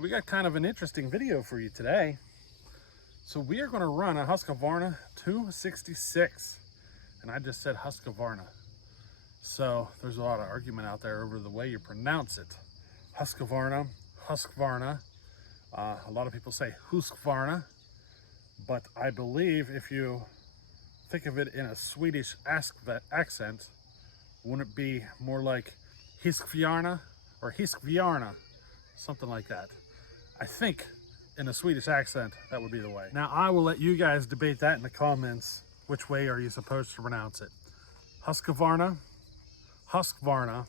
Hey, we got kind of an interesting video for you today. So we are going to run a Husqvarna 266, and I just said Husqvarna. So there's a lot of argument out there over the way you pronounce it. Husqvarna, Husqvarna. A lot of people say Husqvarna, but I believe if you think of it in a Swedish accent, wouldn't it be more like Husqvarna or Husqvarna, something like that? I think in a Swedish accent, that would be the way. Now, I will let you guys debate that in the comments. Which way are you supposed to pronounce it? Husqvarna, Husqvarna,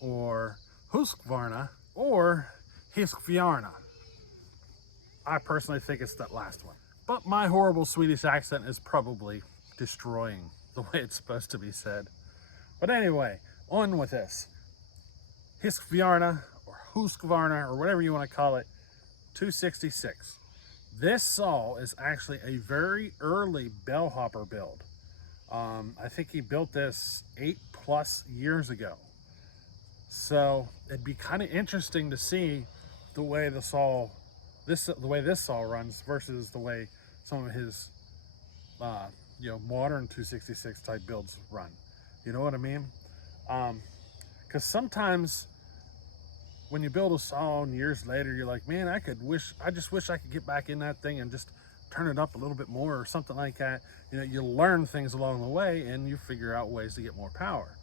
or Husqvarna, or Husqvarna. I personally think it's that last one. But my horrible Swedish accent is probably destroying the way it's supposed to be said. But anyway, on with this. Husqvarna, or Husqvarna, or whatever you want to call it, 266. This saw is actually a very early Bellhopper build. I think he built this 8+ years ago. So it'd be kind of interesting to see the way this saw runs versus the way some of his modern 266 type builds run. You know what I mean? Because sometimes when you build a saw and years later you're like, man, I just wish I could get back in that thing and just turn it up a little bit more or something like that. You know, you learn things along the way and you figure out ways to get more power.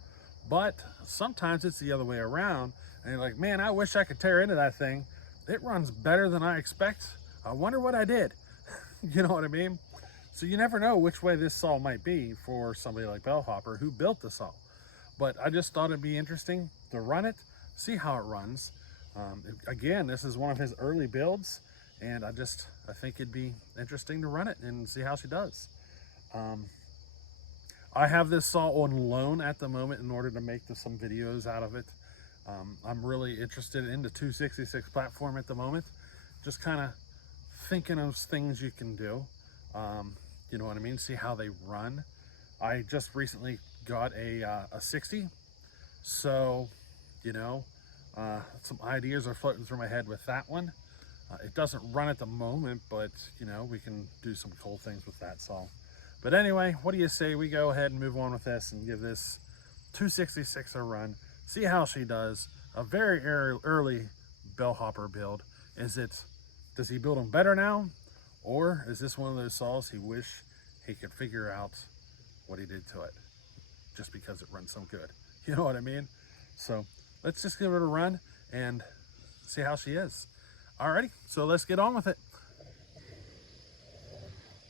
But sometimes it's the other way around and you're like, man, I wish I could tear into that thing. It runs better than I expect. I wonder what I did. You know what I mean? So you never know which way this saw might be for somebody like Bellhopper who built the saw. But I just thought it'd be interesting to run it, see how it runs. Again, this is one of his early builds, and I think it'd be interesting to run it and see how she does. I have this saw on loan at the moment in order to make some videos out of it. I'm really interested in the 266 platform at the moment. Just kind of thinking of things you can do. You know what I mean? See how they run. I just recently got a 60. So, some ideas are floating through my head with that one. It doesn't run at the moment, but we can do some cool things with that saw. But anyway, what do you say we go ahead and move on with this and give this 266 a run, see how she does. A very early Bellhopper build. Does he build them better now? Or is this one of those saws he wish he could figure out what he did to it just because it runs so good? You know what I mean? So let's just give it a run and see how she is. Alrighty, so let's get on with it.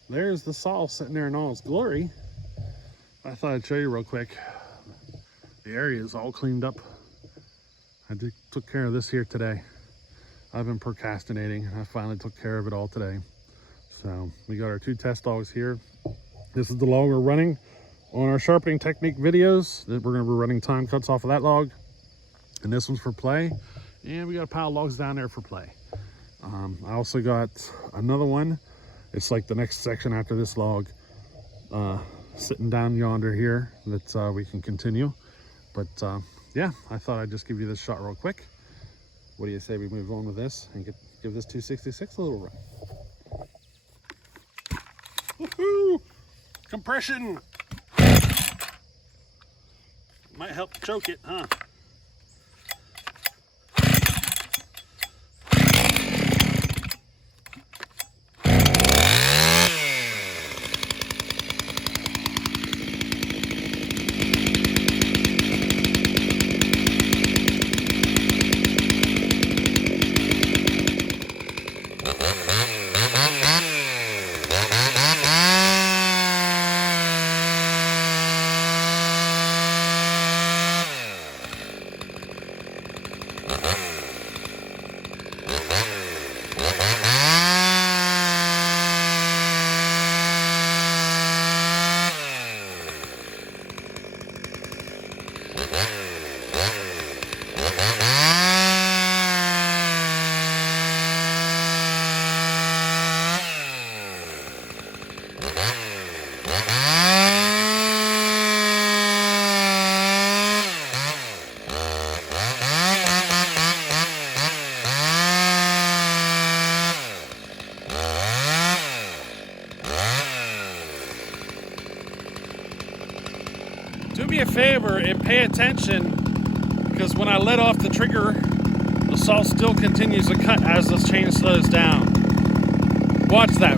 There's the saw sitting there in all its glory. I thought I'd show you real quick. The area is all cleaned up. I took care of this here today. I've been procrastinating and I finally took care of it all today. So we got our 2 test logs here. This is the log we're running on our sharpening technique videos. We're going to be running time cuts off of that log. And this one's for play. And we got a pile of logs down there for play. I also got another one. It's like the next section after this log, sitting down yonder here that we can continue. But yeah, I thought I'd just give you this shot real quick. What do you say we move on with this and give this 266 a little run? Woohoo! Compression! Might help choke it, huh? favor and pay attention, because when I let off the trigger, the saw still continues to cut as the chain slows down. Watch that.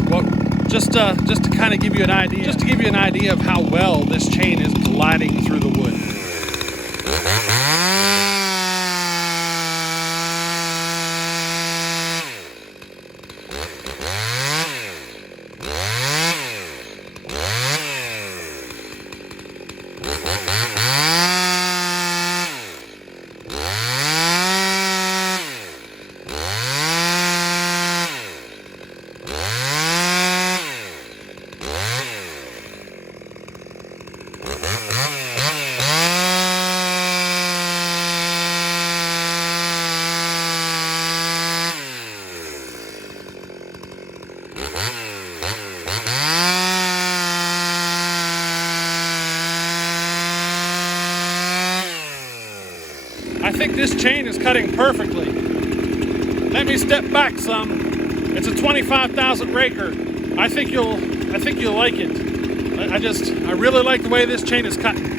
Just to kind of give you an idea. Just to give you an idea of how well this chain is gliding through the wood. I think this chain is cutting perfectly. Let me step back some. It's a 25,000 raker. I think you'll like it. I really like the way this chain is cutting.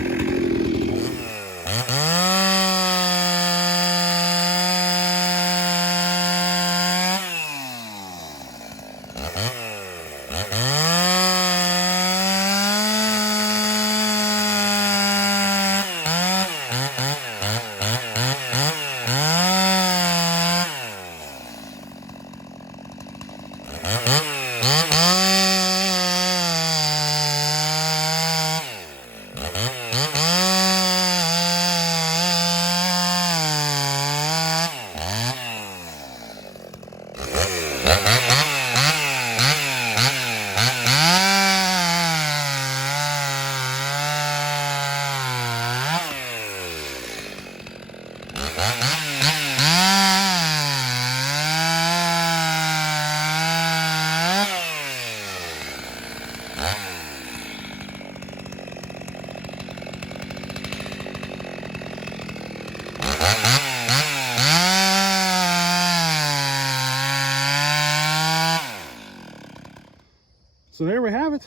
So there we have it.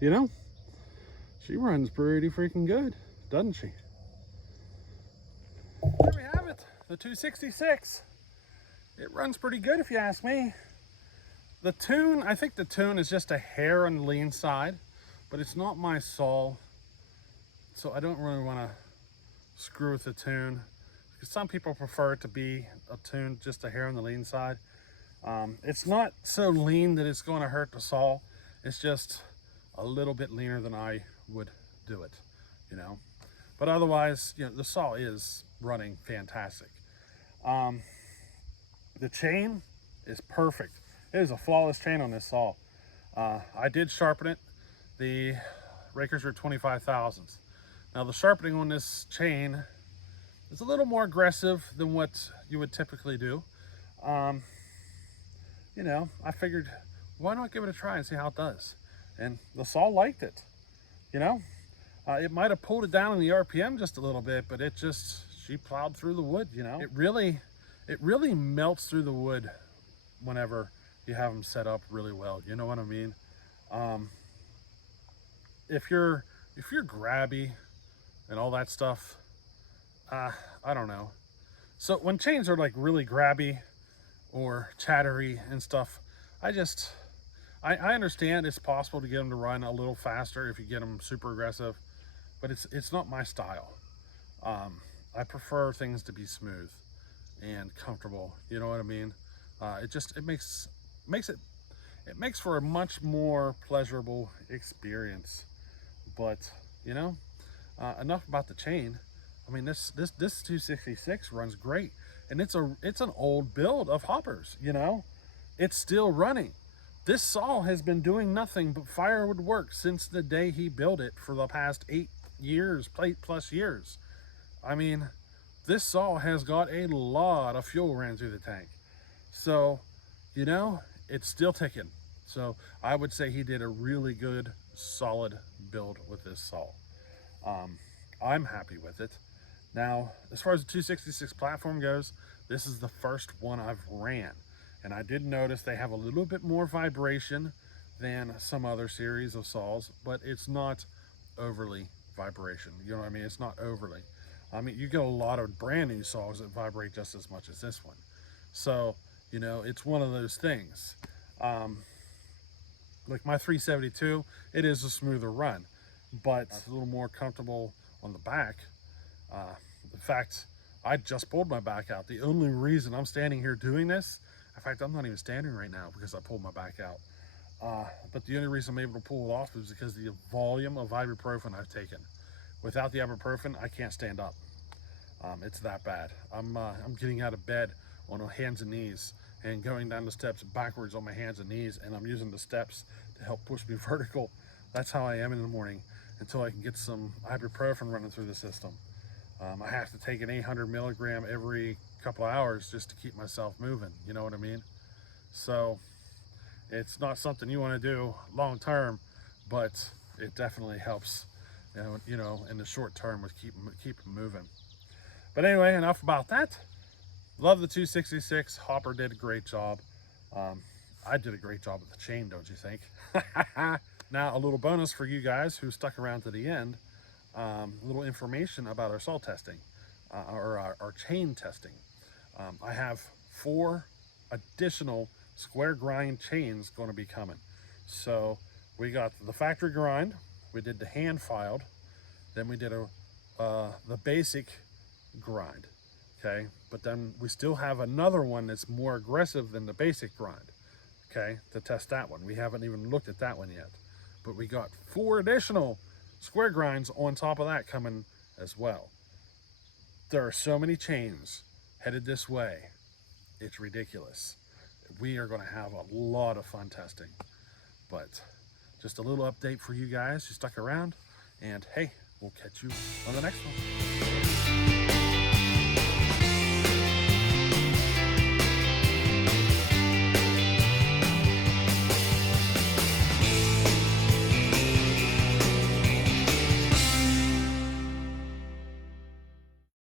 You know, she runs pretty freaking good, doesn't she? There we have it, the 266. It runs pretty good if you ask me. The tune, I think the tune is just a hair on the lean side, but it's not my saw, so I don't really want to screw with the tune, because some people prefer it to be a tune just a hair on the lean side. It's not so lean that it's going to hurt the saw. It's just a little bit leaner than I would do it, you know. But otherwise, you know, the saw is running fantastic. The chain is perfect. It is a flawless chain on this saw. I did sharpen it. The rakers are 25 thousandths. Now the sharpening on this chain is a little more aggressive than what you would typically do. You know, I figured, why not give it a try and see how it does? And the saw liked it, you know. It might have pulled it down in the RPM just a little bit, but she plowed through the wood, you know. It really melts through the wood whenever you have them set up really well, you know what I mean? If you're grabby and all that stuff, I don't know. So when chains are like really grabby or chattery and stuff, I understand it's possible to get them to run a little faster if you get them super aggressive, but it's not my style. I prefer things to be smooth and comfortable, you know what I mean? It makes for a much more pleasurable experience. But you know, enough about the chain. I mean, this 266 runs great, and it's an old build of hoppers, you know. It's still running. This saw has been doing nothing but firewood work since the day he built it for the past 8 years, 8+ years. I mean, this saw has got a lot of fuel ran through the tank. So, you know, it's still ticking. So I would say he did a really good, solid build with this saw. I'm happy with it. Now, as far as the 266 platform goes, this is the first one I've ran. And I did notice they have a little bit more vibration than some other series of saws, but it's not overly vibration. You know what I mean? It's not overly. I mean, you get a lot of brand new saws that vibrate just as much as this one. So, you know, it's one of those things. Like my 372, it is a smoother run, but a little more comfortable on the back. In fact, I just pulled my back out. The only reason I'm standing here doing this, in fact, I'm not even standing right now because I pulled my back out. But the only reason I'm able to pull it off is because of the volume of ibuprofen I've taken. Without the ibuprofen, I can't stand up. It's that bad. I'm getting out of bed on hands and knees and going down the steps backwards on my hands and knees, and I'm using the steps to help push me vertical. That's how I am in the morning until I can get some ibuprofen running through the system. I have to take an 800 milligram every couple of hours just to keep myself moving, you know what I mean? So it's not something you want to do long term, but it definitely helps, you know, in the short term with keep moving. But anyway, enough about that. Love the 266. Hopper did a great job. I did a great job with the chain, don't you think? Now, a little bonus for you guys who stuck around to the end. A little information about our saw testing, or our chain testing. I have 4 additional square grind chains going to be coming. So we got the factory grind, we did the hand filed, then we did the basic grind, okay? But then we still have another one that's more aggressive than the basic grind, okay, to test that one. We haven't even looked at that one yet, but we got 4 additional square grinds on top of that coming as well. There are so many chains headed this way, it's ridiculous. We are going to have a lot of fun testing, but just a little update for you guys who stuck around, and hey, we'll catch you on the next one.